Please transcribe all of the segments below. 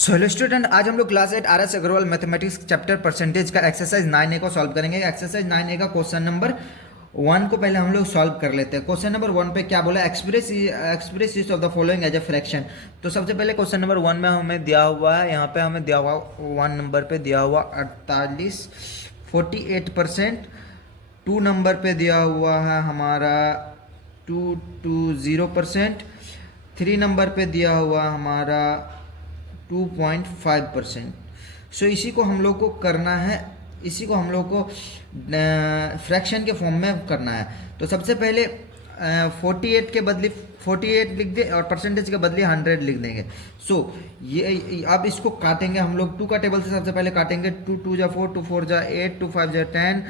So hello student, आज हम लोग class 8 R S Agarwal mathematics chapter percentage का एक्सरसाइज 9A को सॉल्व करेंगे। एक्सरसाइज 9A का क्वेश्चन नंबर 1 को पहले हम लोग सॉल्व कर लेते हैं। क्वेश्चन नंबर 1 पे क्या बोला, express each of the following as a fraction. तो सबसे पहले क्वेश्चन नंबर 1 में हमें दिया हुआ है, यहाँ पे हमें दिया हुआ 1 नंबर पे दिया हुआ 48%। 2 नंबर पे दिया हुआ है हमारा 220%। 3 नंबर पे दिया हुआ हमारा 2.5%। सो इसी को हम लोग को करना है, इसी को हम लोग को फ्रैक्शन के फॉर्म में करना है। तो सबसे पहले 48 के बदले 48 लिख दे और परसेंटेज के बदले 100 लिख देंगे। सो ये अब इसको काटेंगे हम लोग 2 का टेबल से। सबसे पहले काटेंगे 2 2 जा 4, 2 4 जा 8, 2 5 जा 10,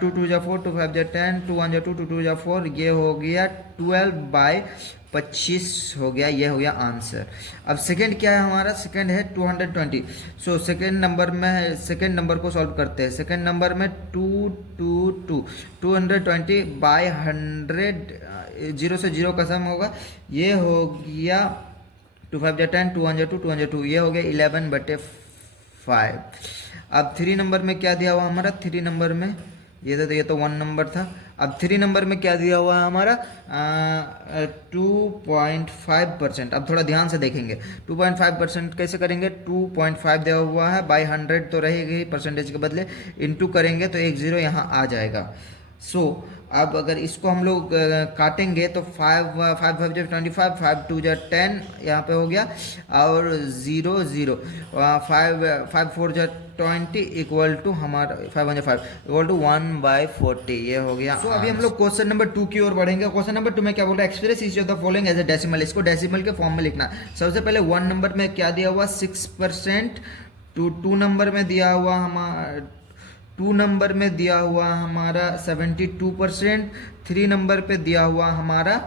2 2 जा 4, 2 5 जा 10, 2 1 जा 2, 2 2 जा 4। ये हो गया 12/25 हो गया, ये हो गया आंसर। अब सेकंड क्या है हमारा, सेकंड है 220। सो सेकंड नंबर में, सेकंड नंबर को सॉल्व करते हैं। सेकंड नंबर में 220/100, 0 से 0 का सम होगा। ये हो गया 2 5 जा 10, 2 1 जा 2, 2 1 जा 2, ये हो गया 11/5। अब 3 नंबर में क्या दिया हुआ हमारा, 3 नंबर में ये तो 1 नंबर था। अब 3 नंबर में क्या दिया हुआ है हमारा 2.5%। अब थोड़ा ध्यान से देखेंगे 2.5% कैसे करेंगे। 2.5 दिया हुआ है, बाई 100 तो रहेगी परसेंटेज के बदले, इनटू करेंगे तो 1 0 यहाँ आ जाएगा। सो अब अगर इसको हम लोग काटेंगे तो 5 5 5 25, 5 2 10 यहाँ पे हो गया, और 0 0, 5 5 4 20 इक्वल टू हमारा 5 1 5 इक्वल टू 1/40, ये हो गया। सो अभी हम लोग क्वेश्चन नंबर 2 की ओर बढ़ेंगे। क्वेश्चन नंबर 2 में क्या बोल रहा है, express each of the following as a decimal. इसको डेसिमल के फॉर्म में लिखना। सबसे पहले 1 नंबर में क्या दिया हुआ 6%। 2 नंबर में दिया हुआ हमारा 2 नंबर में दिया हुआ हमारा 72%। 3 नंबर पे दिया हुआ हमारा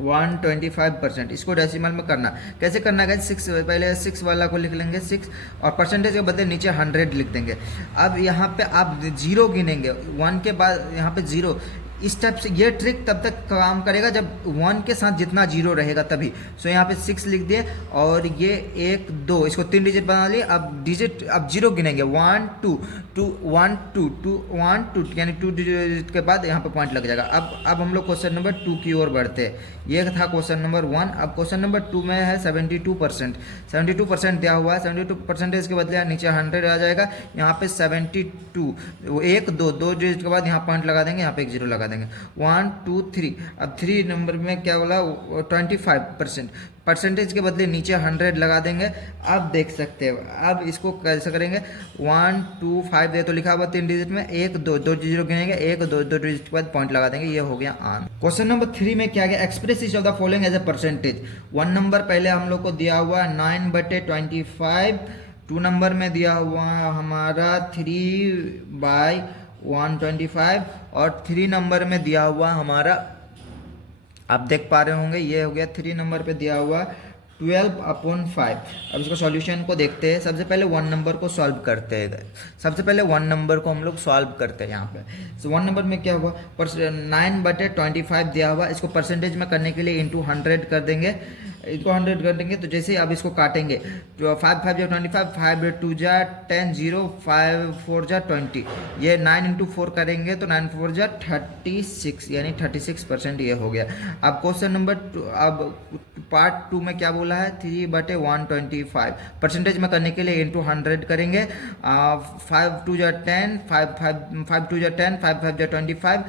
125%। इसको डेसिमल में करना, कैसे करना है, 6 पहले 6 वाला को लिख लेंगे 6, और परसेंटेज के बदले नीचे 100 लिख देंगे। अब यहाँ पे आप 0 गिनेंगे, 1 के बाद यहाँ पे 0। इस टाइप से ये ट्रिक तब तक काम करेगा जब 1 के साथ जितना 0 रहेगा तभी। सो यहाँ पे 6 लिख दिए, और ये 1 2, इसको 3 डिजिट बना लिए। अब डिजिट, अब 0 गिनेंगे 1 2 2 1 2 2 1 2, यानी 2 डिजिट के बाद यहाँ पे पॉइंट लग जाएगा। अब हम लोग क्वेश्चन नंबर 2 की ओर बढ़ते हैं। ये था क्वेश्चन नंबर 1। अब क्वेश्चन नंबर 2 में है 72%। 72% दिया हुआ है, 72% के बदले नीचे 100 आ जाएगा। यहाँ पे 72, 1 2 2 डिजिट के बाद यहाँ पॉइंट लगा देंगे, यहाँ पे एक 0 लगा देंगे। 1 2 3। अब 3 नंबर में क्या बोला 25%। परसेंटेज के बदले नीचे 100 लगा देंगे। अब देख सकते हैं, अब इसको कैसे करेंगे। 1 2 5 दे तो लिखा हुआ 3 डिजिट में, 1 2 2 0 गिनेंगे, 1 2 2 डिजिट के बाद पॉइंट लगा देंगे, ये हो गया आंसर। क्वेश्चन नंबर 3 में क्या गया, express each of the following as a percentage. 1 number पहले हम लोग को दिया हुआ 9/25। 2 नंबर में दिया हुआ हमारा 3/125, और 3 नंबर में दिया हुआ हमारा, आप देख पा रहे होंगे, ये हो गया 3 नंबर पे दिया हुआ 12/5। अब इसको सॉल्यूशन को देखते हैं। सबसे पहले 1 नंबर को सॉल्व करते हैं। सबसे पहले 1 नंबर को हम लोग सॉल्व करते हैं यहाँ पे। सो 1 नंबर में क्या हुआ, 9/25 दिया हुआ, इसको परसेंटेज में करने के लिए इंटू 100 कर देंगे। इसको 100 कर देंगे तो जैसे अब इसको काटेंगे तो 5 5 जा 25, 5 2 जा 10, 0 5 4 जा 20, ये 9 इंटू 4 करेंगे तो 9 4 जा 36, यानी 36% ये हो गया। अब क्वेश्चन नंबर 2, अब पार्ट 2 में क्या बोला है, 3/125 परसेंटेज में करने के लिए इंटू 100 करेंगे। 5 2 जा 10, 5 2 जा 10, 5 5 जा 25,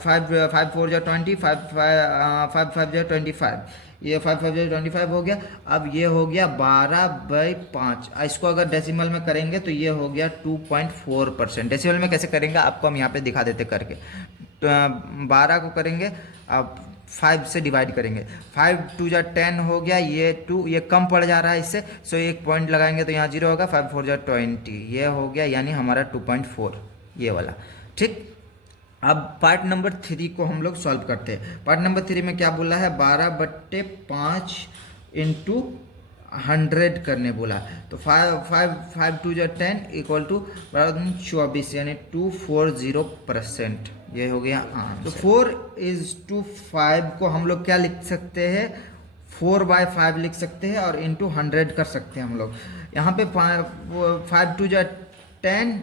5 4 जा 20, 5 5 जा 25, ये 5 5 25 हो गया। अब ये हो गया 12/5। इसको अगर डेसिमल में करेंगे तो ये हो गया 2.4%। डेसिमल में कैसे करेंगे आपको हम यहाँ पे दिखा देते करके। तो 12 को करेंगे, अब 5 से डिवाइड करेंगे, 5 2 जा 10 हो गया, ये 2, ये कम पड़ जा रहा है इससे, सो एक पॉइंट लगाएंगे तो यहाँ 0 होगा, 5 4 जा 20, ये हो गया, यानी हमारा 2.4 ये वाला। ठीक, अब पार्ट नंबर 3 को हम लोग सॉल्व करते हैं। पार्ट नंबर 3 में क्या बोला है, 12/5 इंटू 100 करने बोला। तो 5 2 जा 10 इक्वल टू 24, यानी 240%, ये हो गया आंसर। तो 4:5 को हम लोग क्या लिख सकते हैं, 4/5 लिख सकते हैं और इंटू 100 कर सकते हैं हम लोग। यहाँ पे 5 2 जा 10,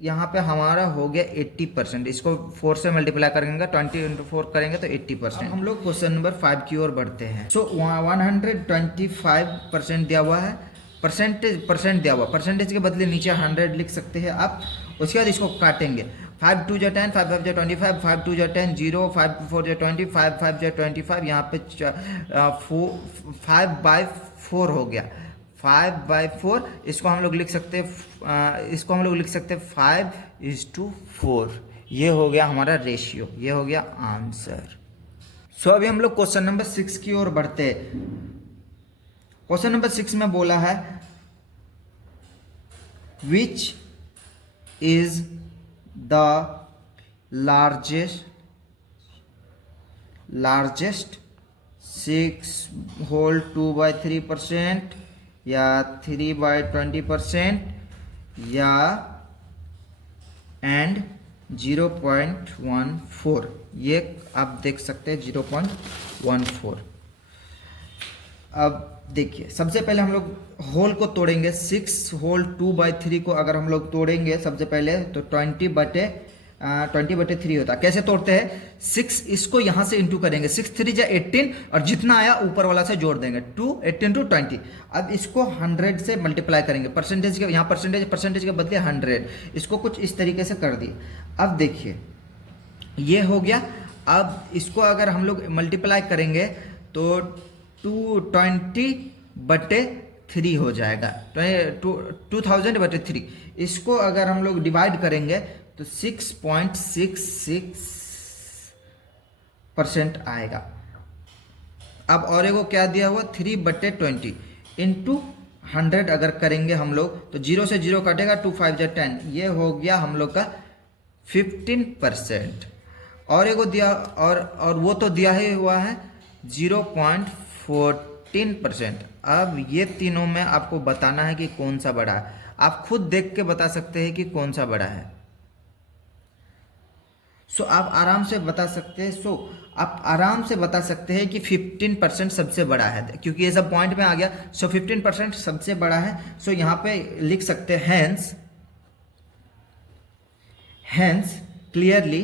यहाँ पे हमारा हो गया 80%। इसको 4 से मल्टीप्लाई करेंगे, 20 इंटू 4 करेंगे तो 80%। हम लोग क्वेश्चन नंबर 5 की ओर बढ़ते हैं। सो 125% दिया हुआ है, परसेंट दिया हुआ, परसेंटेज के बदले नीचे 100 लिख सकते हैं आप। उसके बाद इसको काटेंगे, 5 2 जा 10, 5 5 जा 25, 5 2 जा 10 0, 5 4 जा 20, 5 5 जा 25। यहाँ पे 5/4 हो गया, 5/4। इसको हम लोग लिख सकते हैं 5:4। ये हो गया हमारा रेशियो, ये हो गया आंसर। सो अभी हम लोग क्वेश्चन नंबर 6 की ओर बढ़ते हैं। क्वेश्चन नंबर 6 में बोला है which is the largest 6 whole 2/3% या 3/20% या एंड 0.14। ये आप देख सकते हैं 0.14। अब देखिए, सबसे पहले हम लोग होल को तोड़ेंगे। 6 होल 2/3 को अगर हम लोग तोड़ेंगे सबसे पहले तो 20/3 होता है। कैसे तोड़ते हैं? 6 इसको यहां से इंटू करेंगे, 6 3 जा 18 और जितना आया ऊपर वाला से जोड़ देंगे, 2 18 to 20। अब इसको 100 से मल्टीप्लाई करेंगे, परसेंटेज के यहाँ परसेंटेज के बदले 100। इसको कुछ इस तरीके से कर दिए। अब देखिए ये हो गया। अब इसको अगर हम लोग मल्टीप्लाई करेंगे तो 220/3 हो जाएगा, 2000/3। इसको अगर हम लोग डिवाइड करेंगे तो 6.66% आएगा। अब और एगो क्या दिया हुआ, 3/20 इंटू 100 अगर करेंगे हम लोग तो 0 से 0 कटेगा, 2 5 जा 10। ये हो गया हम लोग का 15%। और एगो दिया और वो तो दिया ही हुआ है 0.14%। अब ये तीनों में आपको बताना है कि कौन सा बड़ा है। आप खुद देख के बता सकते हैं कि कौन सा बड़ा है। आप आराम से बता सकते हैं कि 15% सबसे बड़ा है, क्योंकि ये सब पॉइंट में आ गया। 15% सबसे बड़ा है। यहाँ पे लिख सकते हैं हेंस क्लियरली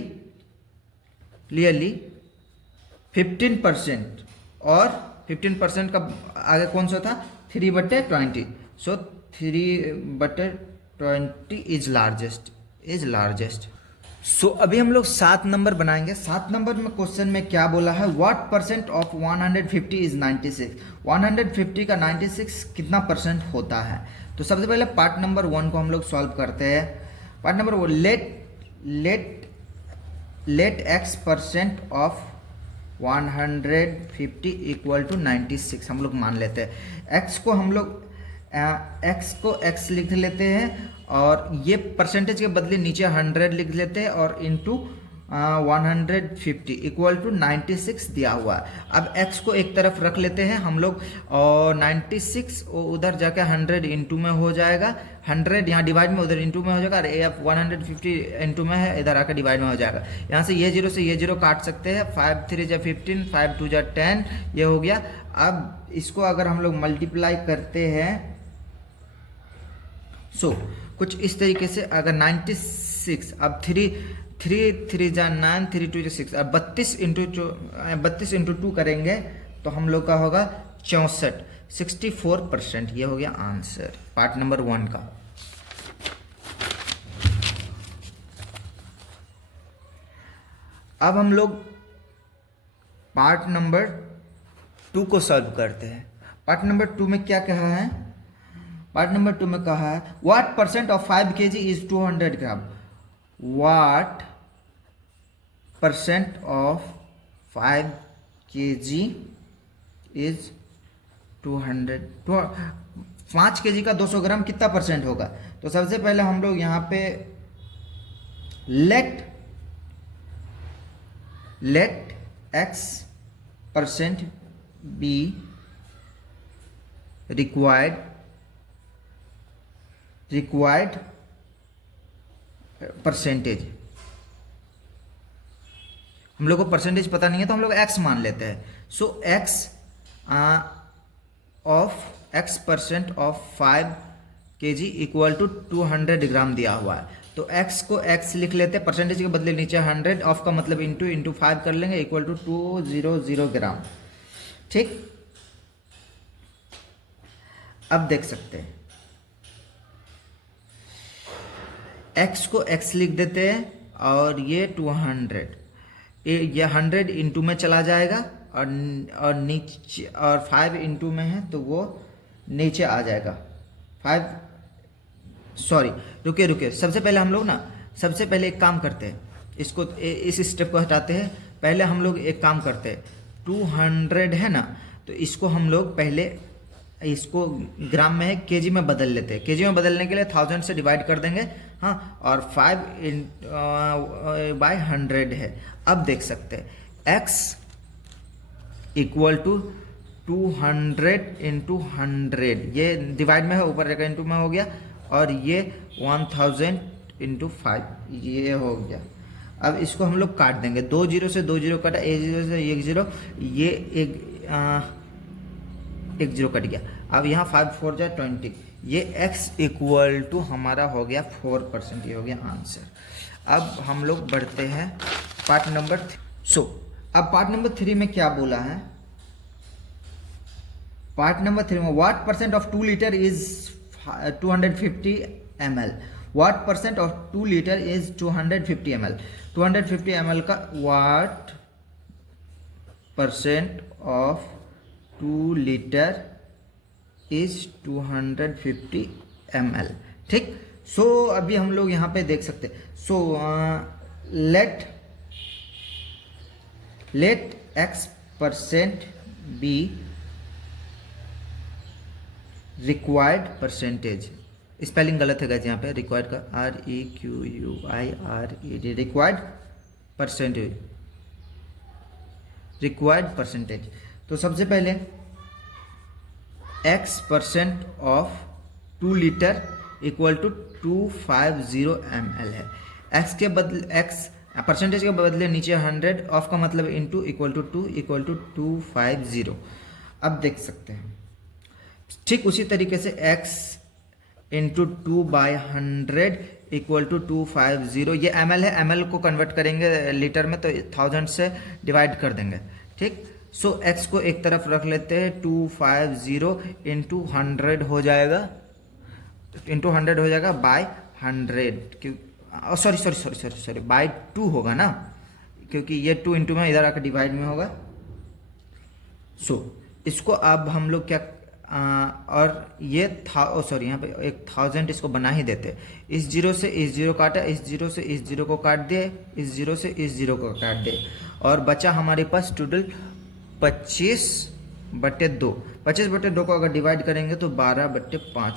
15%। और 15% का आगे कौन सा था, 3/20। 3/20 इज लार्जेस्ट। अभी हम लोग 7 नंबर बनाएंगे। 7 नंबर में क्वेश्चन में क्या बोला है, व्हाट परसेंट ऑफ 150 इज 96। 150 का 96 कितना परसेंट होता है? तो सबसे पहले पार्ट नंबर 1 को हम लोग सॉल्व करते हैं। Part number 1, let x percent of 150 equal to 96 हम लोग मान लेते हैं। x को x लिख लेते हैं और ये परसेंटेज के बदले नीचे 100 लिख लेते हैं और इंटू 150 इक्वल टू 96 दिया हुआ है। अब x को एक तरफ रख लेते हैं हम लोग और 96 उधर जाके 100 इंटू में हो जाएगा। 100 यहाँ डिवाइड में, उधर इंटू में हो जाएगा। और 150 इंटू में है, इधर आकर डिवाइड में हो जाएगा। यहाँ से ये 0 से ये 0 काट सकते हैं। 5 3 जा 15, 5 2 जा 10, ये हो गया। अब इसको अगर हम लोग मल्टीप्लाई करते हैं कुछ इस तरीके से, अगर 96 अब 3 3 जा 9, 3 2 जा 6, अब 32 इंटू 2 करेंगे तो हम लोग का होगा 64%। ये हो गया आंसर पार्ट नंबर 1 का। अब हम लोग पार्ट नंबर 2 को सॉल्व करते हैं। पार्ट नंबर 2 में क्या कहा है? पार्ट नंबर 2 में कहा है what percent of 5 kg is 200 gram. What percent of 5 kg is 200। 5 kg का 200 ग्राम कितना परसेंट होगा? तो सबसे पहले हम लोग यहाँ पे let x percent be required percentage. हम लोग को परसेंटेज पता नहीं है तो हम लोग x मान लेते हैं। x of x% of 5 kg equal to 200 gram दिया हुआ है। तो x को x लिख लेते हैं, परसेंटेज के बदले नीचे 100, ऑफ का मतलब इंटू 5 कर लेंगे, इक्वल टू 200 ग्राम। ठीक, अब देख सकते हैं x को x लिख देते हैं और ये 200, ये 100 इंटू में चला जाएगा और नीचे, और 5 इंटू में है तो वो नीचे आ जाएगा। 5 सॉरी, रुके, सबसे पहले हम लोग सबसे पहले एक काम करते हैं, इसको इस स्टेप को हटाते हैं। पहले हम लोग एक काम करते हैं, 200 है ना, तो इसको हम लोग पहले इसको ग्राम में है केजी में बदल लेते हैं। केजी में बदलने के लिए 1000 से डिवाइड कर देंगे, हाँ, और 5 बाय 100 है। अब देख सकते हैं x इक्वल टू 200 इंटू 100, ये डिवाइड में है, ऊपर जगह इंटू में हो गया, और ये 1000 इंटू 5 ये हो गया। अब इसको हम लोग काट देंगे, 2 0 से 2 0 कटा, 1 0 से 1 0, ये एक 0 कट गया। अब यहाँ 5 4 जा 20, ये x इक्वल टू हमारा हो गया 4%, ये हो गया आंसर। अब हम लोग बढ़ते हैं पार्ट नंबर 3। अब पार्ट नंबर 3 में क्या बोला है? पार्ट नंबर 3 में what percent of 2 litre is 250 ml, what percent of 2 litre is 250 ml, 250 ml का what percent of 2 litre is 250 ml। ठीक, सो अभी हम लोग यहाँ पे देख सकते हैं। So let x% B required percentage, spelling गलत है गाइस, यहाँ पे रिक्वायर्ड का REQUIRED, रिक्वायर्ड परसेंटेज। तो सबसे पहले x% of 2 litre equal to 250 ml है। x के बदले x परसेंटेज के बदले नीचे 100, ऑफ का मतलब into, equal to 2 equal to 250। अब देख सकते हैं ठीक उसी तरीके से x into 2 by 100 equal to 250, ये ml है, ml को कन्वर्ट करेंगे लीटर में तो 1000 से डिवाइड कर देंगे। ठीक, सो x को एक तरफ रख लेते हैं, 250 इंटू 100 हो जाएगा, बाय 100, सॉरी बाय 2 होगा ना, क्योंकि ये 2 इंटू में इधर आकर डिवाइड में होगा। सो इसको अब हम लोग क्या और ये यहाँ पे एक 1000 इसको बना ही देते, इस 0 से इस 0 काटा, इस 0 से इस 0 को काट दिए, इस 0 से इस 0 को काट दिए, और बचा हमारे पास टोटल 25/2। 25/2 को अगर डिवाइड करेंगे तो 12/5